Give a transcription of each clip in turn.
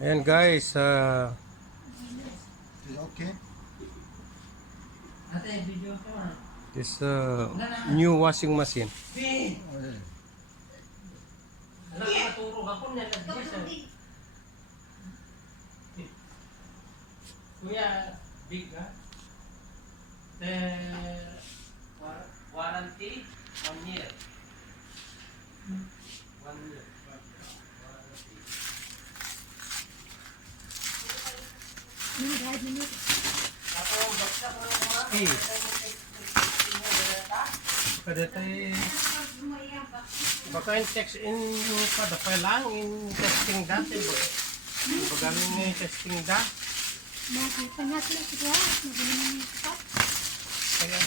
Ayan guys, Okay. this new washing machine. Kuya, big ha? The warranty 1 year. 1 year. Warranty. Tapos baksa ko lang mga. Hey, kadetay baka in text in pada pa lang in testing dati bagamin nga yung testing da Nakita nga sila siguro. Magaling ng sikat. kaya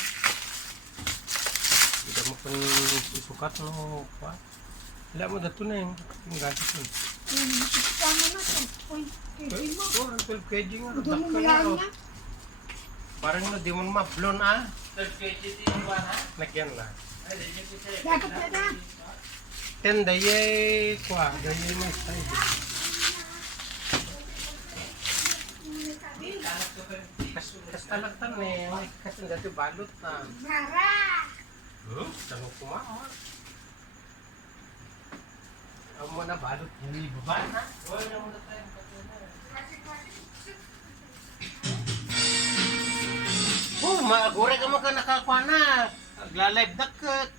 hindi mo pa susukat no pa wala mo dato na yung gadget mo. Ayan, nakikita mo na sa point. Kaya mo. Oh, ang 12 kg nga. Doon mo Dakka lang na, oh. niya. Parang no, di mo ma-blown ah. Third KGT yung ba na? Nagyan na. Ay, dahil yung kasi. Dapat na na. 10 dayay kwa, dayay mo style. Kas talagtan eh, kasi dati balot na. Mara! Tanong kuma. Ang mo na balot, hindi baba na. Huwag na muna tayo. Oh, magure ka mo ka nakakuha na. Nagla-live dakat.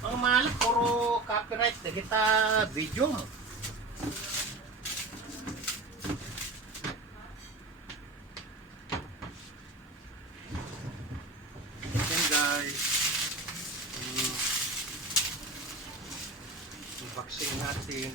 Ang mahal, puro copyright na kita video mo. Ayan guys. Unboxing natin.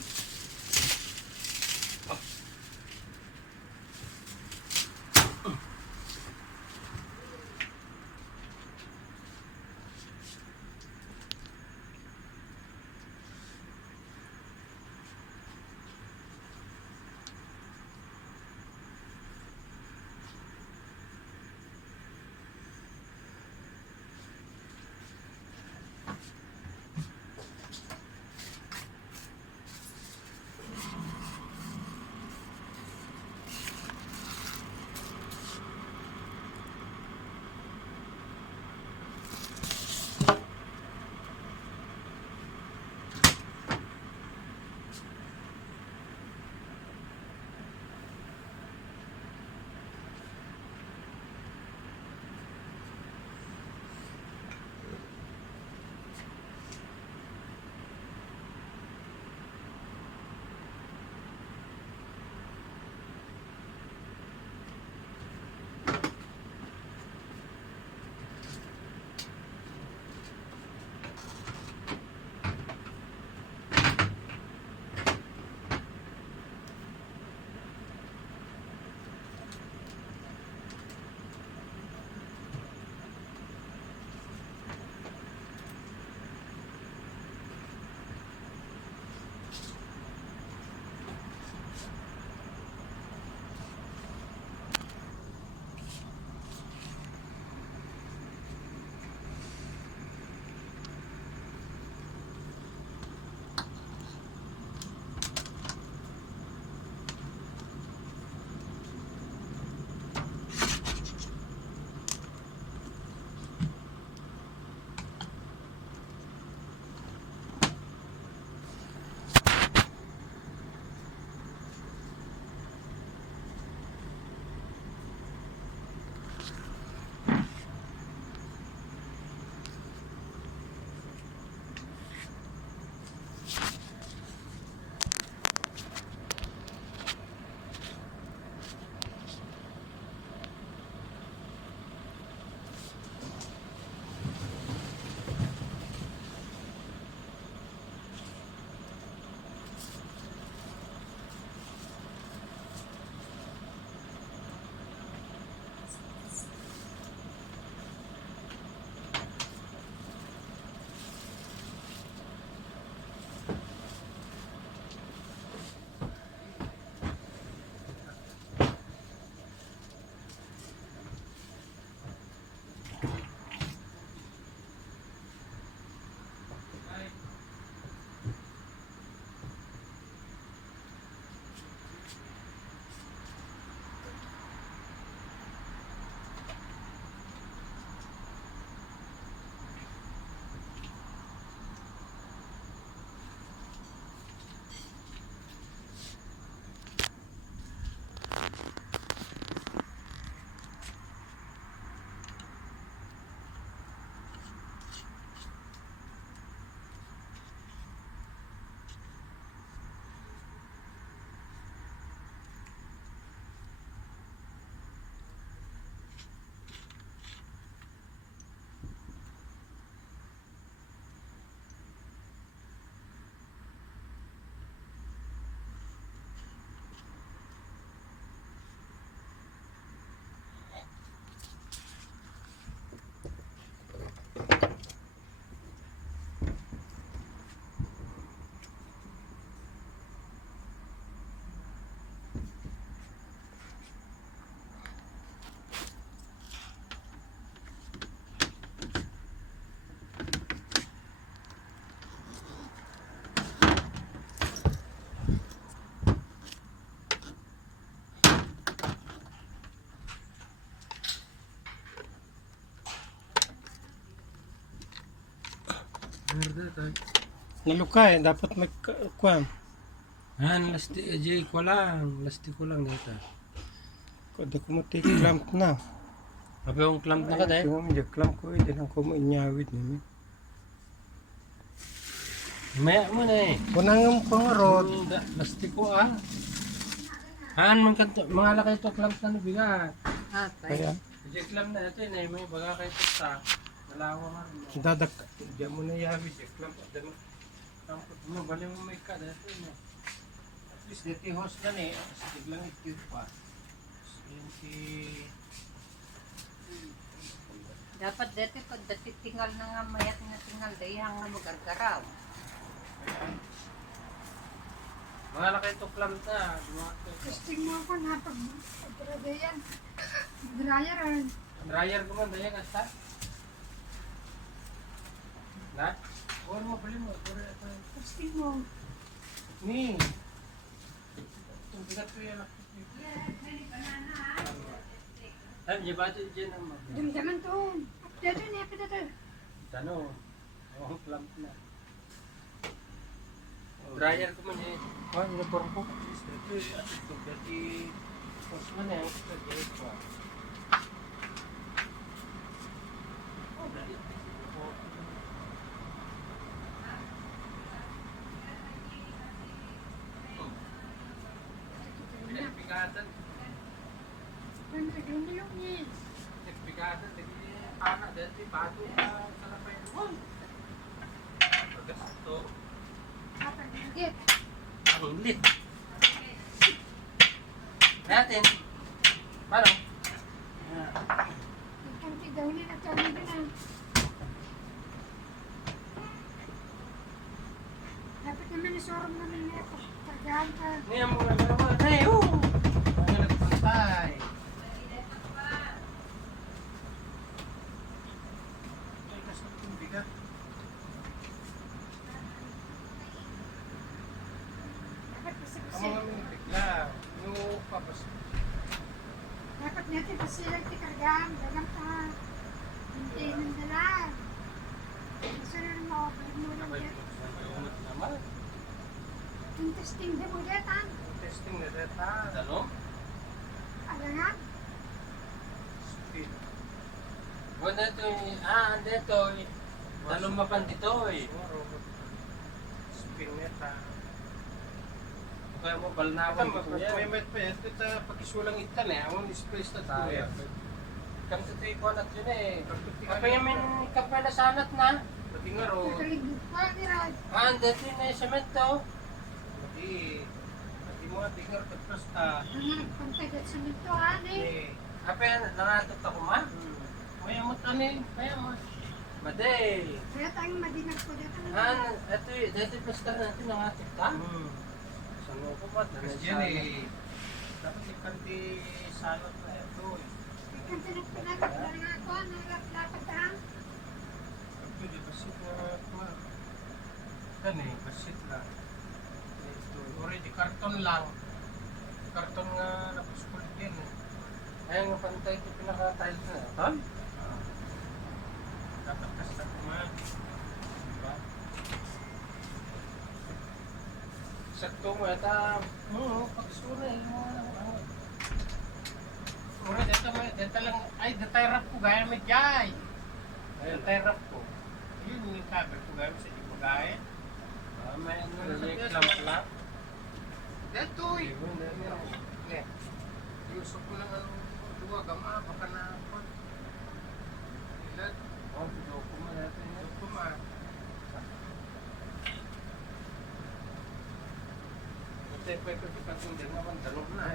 Nalukay, dapat may kuwan. Lasti aja ko lang, lasti ko lang dito. Kada ko mati clamp na. Apa yung clamp na ka dahil? Tingnan mo dyan, clamp ko din ang kuminyawid namin. Maya mo na eh. Kunang pang rod. Lasti ko ah. Man kanto, mga lakay to clamp na nabigat. Kaya, Aja clamp na ito eh, may baga kay to sa dalawa nga rin. dadak, dyan mo na yawid dyan, clamp. Clamp mo, bali mo may ka dito eh. At least dito yung host na eh, sige lang ito pa. Yan si... Dapat dati pag dati tingal na nga mayat nga tingal dahil nga magargaraw. Mga lakay to clamp na. Testing mo ako na pag yan. Dryer or Dryer ko man dahil kasta. Na? Or mo bali mo, or ito. testing mo. Ni. Itong bigat ko yan. Ay, di ba ito dyan ang mag... Dumdaman to. Dito niya pa dito. Tano, ang clamp na. Dryer ko man eh. Ah, uniform ko. Ito, dati host na eh. Ito, dyan pa. Pinagpigatan. Ganda yung niya. Pinagpigatan. Lagi anak dati bago pa sa lapay doon. Pagkasto. Kapag-git. Ang lit. Natin. Paano? Kanti daw niya na tawag na. Dapat naman isorong namin niya. Pagkaan ka. Ngayon mo nga meron. Hey, oh! Ano nagpantay? Ay, kasi itong bigat. Dapat kasi Ang mga minibigla. Yung papas. dapat natin kasi lang tikargaan. Dagang ka. Hindi nang dala. Masunod mo. Pagmulang dito. Naman. Yung testing din mo dito. Testing na data. Ano? Alangan. Speed. Wala ito eh. Dito eh. Talumapan dito eh. Siguro. Spin neta. Kaya mo Ito, balnawan ko may yan. may pa yan. Ito, pagisulang itan eh. Ang space na tayo. Kami sa tuwi ko anak yun eh. Apa yung may kapala sanat na? Pati nga ro. Nakaligid pa ni Rad. Dito yun eh, semento. Pati mga tigar tapos ta. Nagpantay at sumintuhan eh. Apa yan, nangatot ako ma? Maya mo tani. Kaya mo. Maday. Kaya tayong madinag ko dito. Ito eh, dito pastor natin nangatot ka? Saan ko ba? Tapos yan eh. Dapat ikanti salot na ito eh. Ikan pinagpinagod na nga ako. Nalapat ha. Pwede basit na kuma. Kan eh, basit lang. Ito, already karton lang. Karton nga napuskulit yan eh. Ayun nga pantay ko pinaka-tiles na. Tol? Dapat kasta kuma. Diba? Sakto mo yata. Oo, pagsuna eh. Already, dito lang. Ay, datay rap ko gaya may jay. Datay rap ko. Yun yung cover ko gaya sa iba gaya. May ano na clamp lang. Dito eh. Ne. Yusok ko lang ang duwa gama. Baka na ako. Ilan? Oh, loko mo natin yan. Ito ma. Ito yung pwede ko patundan naman. Tanong na.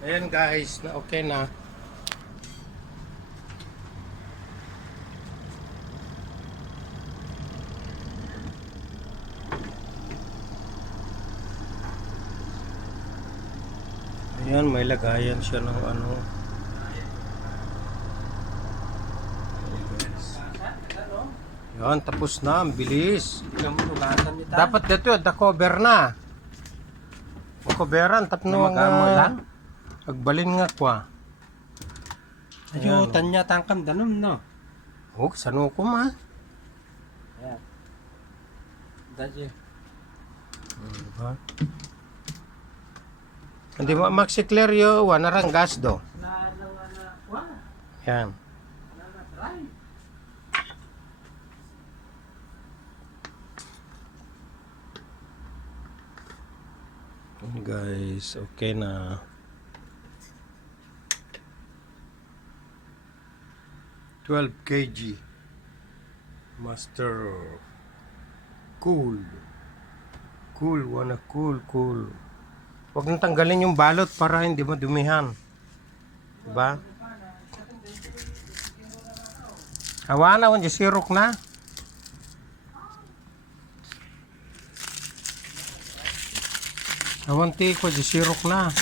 Ayan guys, na okay na. Ayan, may lagayan siya ng ano. Yan, tapos na, ang bilis. Gamulatan niya Dapat dito, the cover na. O coveran, tapno Magamoy lang? agbalin nga kwa. Ayo, tanya tangkam danom no. Oh, sano ko ma? Ayan. Tadyo. Diba? Hindi mo maxi clear yo, wanarang gas do. Yan. Guys, okay na. $12 kg Master. Cool. Wanna cool. Huwag nang tanggalin yung balot para hindi madumihan. Diba? Hawa na, kung sirok na. Awanti ko, sirok na.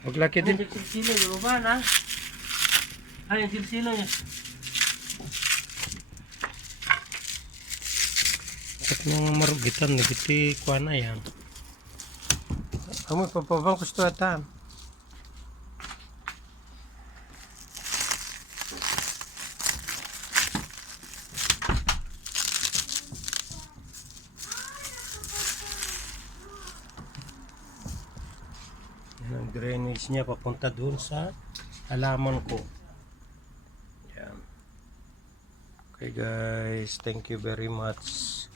Huwag laki din. Yung silsilo, yung ba na? Ay, yung silsilo niya. At mga marugitan, nagiti kuha na yan. Amoy, papabang gusto atan. Yan ang drainage niya papunta dun sa halaman ko. Yan. Okay guys, thank you very much.